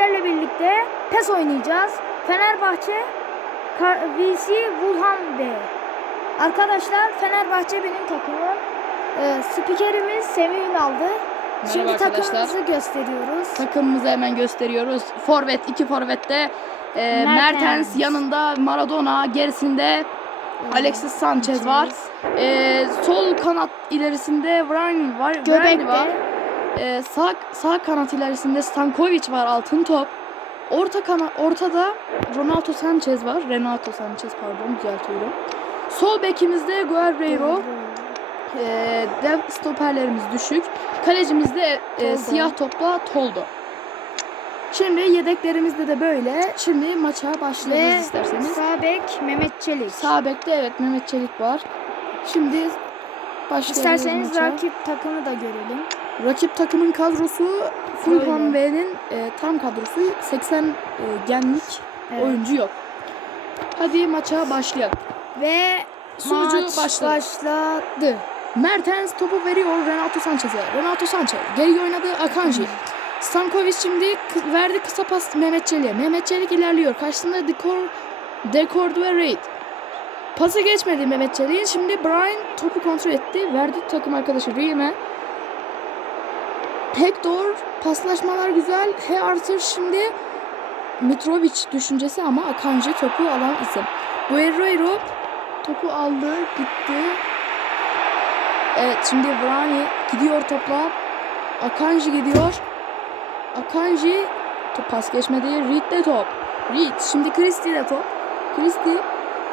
sizlerle birlikte PES oynayacağız. Fenerbahçe VC Fulham B. Arkadaşlar Fenerbahçe benim takımım. Ee, spikerimiz Semih Ünal'dı. Şimdi Merhaba arkadaşlar. takımımızı gösteriyoruz. Takımımızı hemen gösteriyoruz. Forvet, iki forvette e, Mertens. Mertens. yanında Maradona, gerisinde Alexis Sanchez var. E, sol kanat ilerisinde Varane var. Varane Göbekte. var. E, sağ sağ kanat ilerisinde Stankovic var altın top. Orta kana ortada Ronaldo Sanchez var. Renato Sanchez pardon düzeltiyorum. Sol bekimizde Guerreiro. E, dev stoperlerimiz düşük. Kalecimizde e, siyah topla Toldo. Şimdi yedeklerimizde de böyle. Şimdi maça başlayalım Ve isterseniz. sağ bek Mehmet Çelik. Sağ bekte evet Mehmet Çelik var. Şimdi başlayalım İsterseniz maça. rakip takımı da görelim. Rakip takımın kadrosu Fulham. B'nin e, tam kadrosu 80 e, genlik Evet. oyuncu yok. Hadi maça başlayalım. Ve Sunucu maç başladı. başladı. Mertens topu veriyor Renato Sanchez'e. Renato Sanchez geri oynadı Akanji. Stankovic şimdi kı- verdi kısa pas Mehmet Çelik'e. Mehmet Çelik ilerliyor. Karşısında Dekor, Dekord ve Reid. Pası geçmedi Mehmet Çelik'in. Şimdi Brian topu kontrol etti. Verdi takım arkadaşı Riem'e. Hector paslaşmalar güzel. He Arthur şimdi Mitrovic düşüncesi ama Akanji topu alan isim. Guerreiro topu aldı gitti. Evet şimdi Vrani gidiyor topla. Akanji gidiyor. Akanji top pas geçmedi. Reed de top. Reed şimdi Christie de top. Christie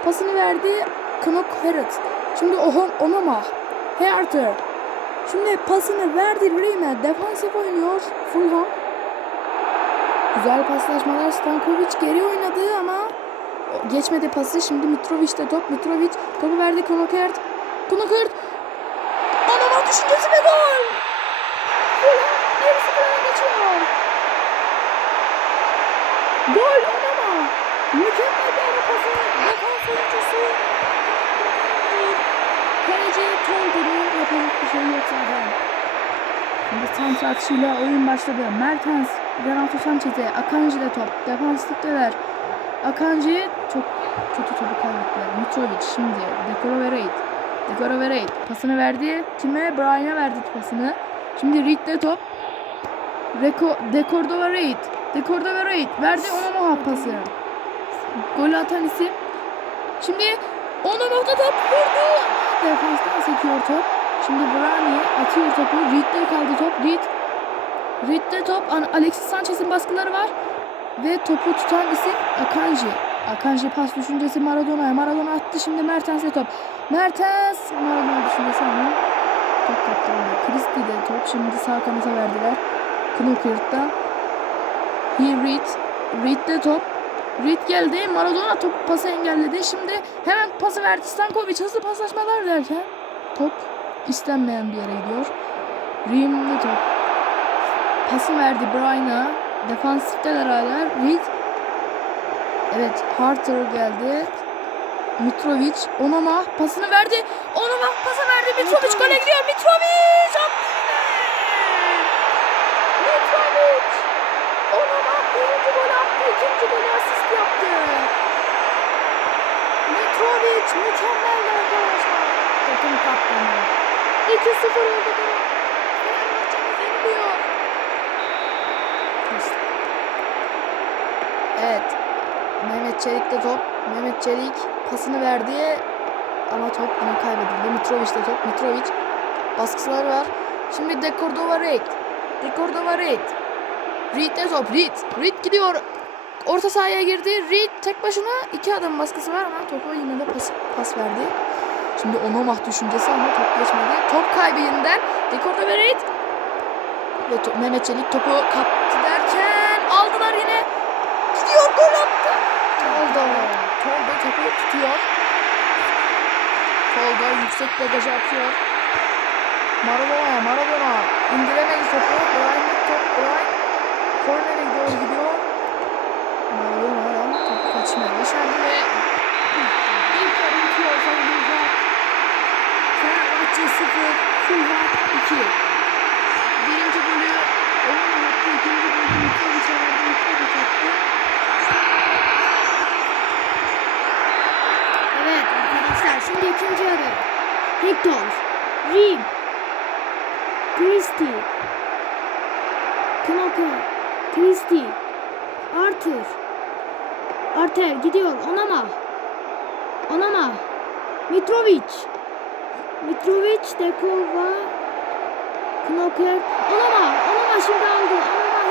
pasını verdi. Knok Herret. Şimdi Ohon Onoma. Hey Arthur. Şimdi pasını verdi Rime. Defansif oynuyor Fulham. Güzel paslaşmalar. Stankovic geri oynadı ama geçmedi pası. Şimdi Mitrovic de top. Mitrovic topu verdi Knokert. Knokert Anama düşüncesi ve gol. Fulham 1-0 öne geçiyor. Gol Anama. Mükemmel bir ara pası. Defans oyuncusu. Kaleci Tolga'nın yapacak bir şey yok zaten. Şimdi santra atışıyla oyun başladı. Mertens, Renato Sanchez'e, Akanji de top. Defanslıktalar. Akanji çok kötü topu kaybettiler. Mitrovic şimdi. Dekoro ve Reid. Dekoro ve Reid. Pasını verdi. Kime? Brian'a verdi pasını. Şimdi Reid'de top. Reko, Dekordo ve Reid. Dekordo ve Reid. Verdi Onamoha pası. Gol atan isim. Şimdi Onamoh'da top vurdu. Defanstan sekiyor top. Şimdi Brani atıyor topu. Reid'de kaldı top. Reid. Reid'de top. Alexis Sanchez'in baskıları var. Ve topu tutan isim Akanji. Akanji pas düşüncesi Maradona'ya. Maradona attı şimdi Mertens'e top. Mertens Maradona düşüncesi ama top kaptırıldı. Christie de top şimdi sağ kanata verdiler. Knockert'ta. Here Reed. Reed de top. Reed geldi. Maradona top pası engelledi. Şimdi hemen pası verdi. Stankovic hızlı paslaşmalar derken top istenmeyen bir yere gidiyor. De top. Pası verdi Brian'a. Defansifteler hala. Reed. Evet Harter geldi. Mitrovic. Onama pasını verdi. Onama pası verdi. Mitrovic gole gidiyor. Mitrovic attı. Mitrovic. Onama birinci gol attı. ikinci golü asist yaptı. Mitrovic mükemmel arkadaşlar. Takım kaptanı. 2-0 oldu durum. Fenerbahçe'miz yeniliyor. Evet. Mehmet Çelik de top. Mehmet Çelik pasını verdi. Ama top yine kaybedildi. Mitrovic de top. Mitrovic. Baskıları var. Şimdi De Cordova Reid. De Cordova Reid. Reid de top. Reid. Reid gidiyor. Orta sahaya girdi. Reid tek başına iki adam baskısı var ama topu yine de pas, pas verdi. Şimdi Onomah düşüncesi ama top geçmedi. Top kaybı yeniden. De Cordova Reid. Ve to- Mehmet Çelik topu kaptı derken aldılar yine. Gidiyor gol attı. Tolda. Tolda topu tutuyor. Tolda yüksek degaja atıyor. Maradona, Maradona indiremedi topu. Brian top, Brian kornere doğru gidiyor geçmeyi başardı ve bir görüntü olsaydı Fenerbahçe 0, Fulham 2. Birinci golü onun attı, ikinci golü Mikovic aradı, Mikovic attı. Evet arkadaşlar şimdi ikinci yarı. Hector, Rim, Christie, Knocker, Christie, Arthur, Arter gidiyor. Onama. Onama. Mitrovic. Mitrovic. Dekova. Knocker. Onama. Onama şimdi aldı.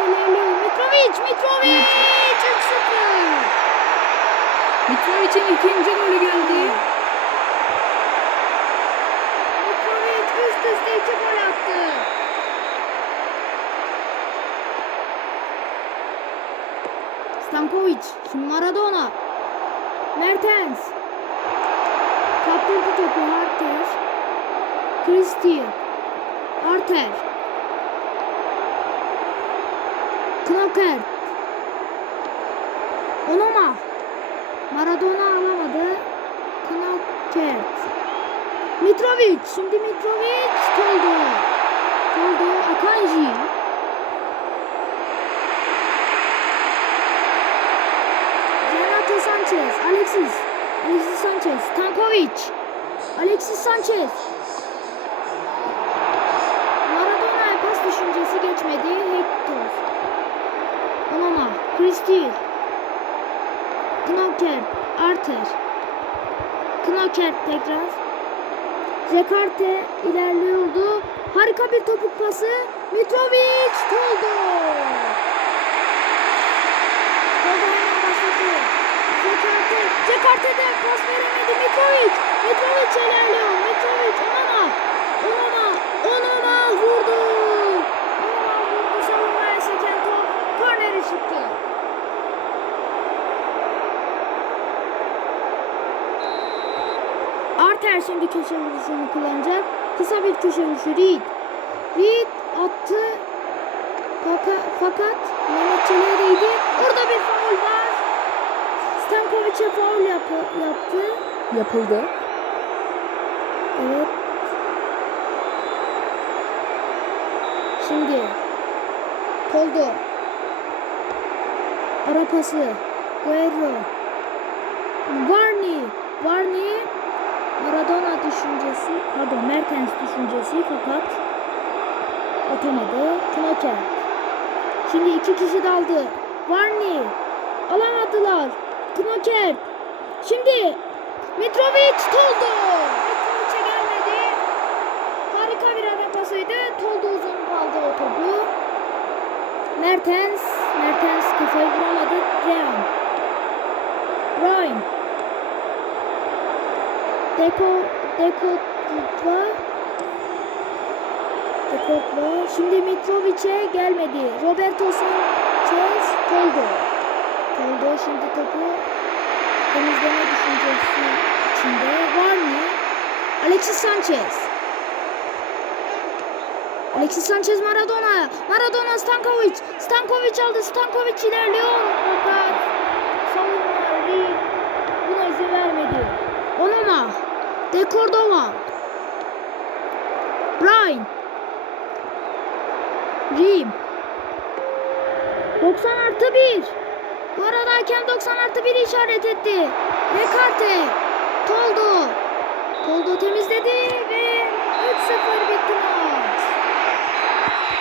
Onama helaliyor. Mitrovic. Mitrovic. 3-0. Mitrovic'in ikinci golü geldi. Mitrovic üst üste iki gol attı. Stankovic, şimdi Maradona. Mertens. Kaptırdı topu Arter. Christie. Arter. Knocker. Onoma. Maradona alamadı. Knocker. Mitrovic. Şimdi Mitrovic. Toldo. Toldo. Akanji. Renato Sanchez. Alexis. Alexis Sanchez. Tankovic. Alexis Sanchez. Maradona'ya pas düşüncesi geçmedi. Hector. Onama. Christie. Knocker. Arter. Knocker tekrar. Zekarte ilerliyordu. Harika bir topuk pası. Mitrovic Toldo. Toldo hemen başladı. Zekarte de pas veremedi. Mitrovic. Mitrovic ilerliyor. Mitrovic. Onana. Onana. Onana vurdu. Onana vurdu. Savunmaya seken top. Korneri çıktı. Arter şimdi köşe vuruşunu kullanacak. Kısa bir köşe vuruşu Reed. Reed attı. Fakat, fakat Mehmet Çelik'e değdi. Orada bir faul var. Stankovic'e faul yapı, yaptı. Yapıldı. Evet. Şimdi Toldo. Ara pası. Guerrero. Varney. Varney. Maradona düşüncesi. Pardon Mertens düşüncesi fakat atamadı. Knocker. Şimdi iki kişi daldı. Varney. Alamadılar. Knocker. Şimdi Mitrovic Toldo. Mitrovic'e gelmedi. Harika bir ara pasıydı. Toldo uzun kaldı o topu. Mertens. Mertens kafayı vuramadı. Real. Ryan. Deko. Deko. Deko. Dekotla. Şimdi Mitrovic'e gelmedi. Roberto Sanchez. Toldo. Toldo şimdi topu temizleme düşüncesi içinde. Var mı? Alexis Sanchez. Alexis Sanchez Maradona. Maradona Stankovic. Stankovic aldı. Stankovic ilerliyor. Fakat savunma değil. Buna izin vermedi. Onoma. De Cordova. Brian. Rim. 90 artı 1. Bu arada hakem 90 artı 1'i işaret etti. Rekarte. Toldo. Toldo temizledi ve 3-0 bitti maç.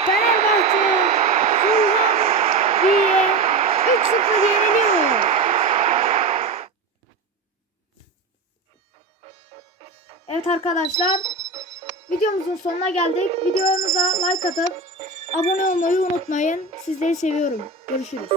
Fenerbahçe Fulham diye 3-0 yeniliyor. Evet arkadaşlar. Videomuzun sonuna geldik. Videomuza like atıp abone olmayı unutmayın. Sizleri seviyorum. Görüşürüz.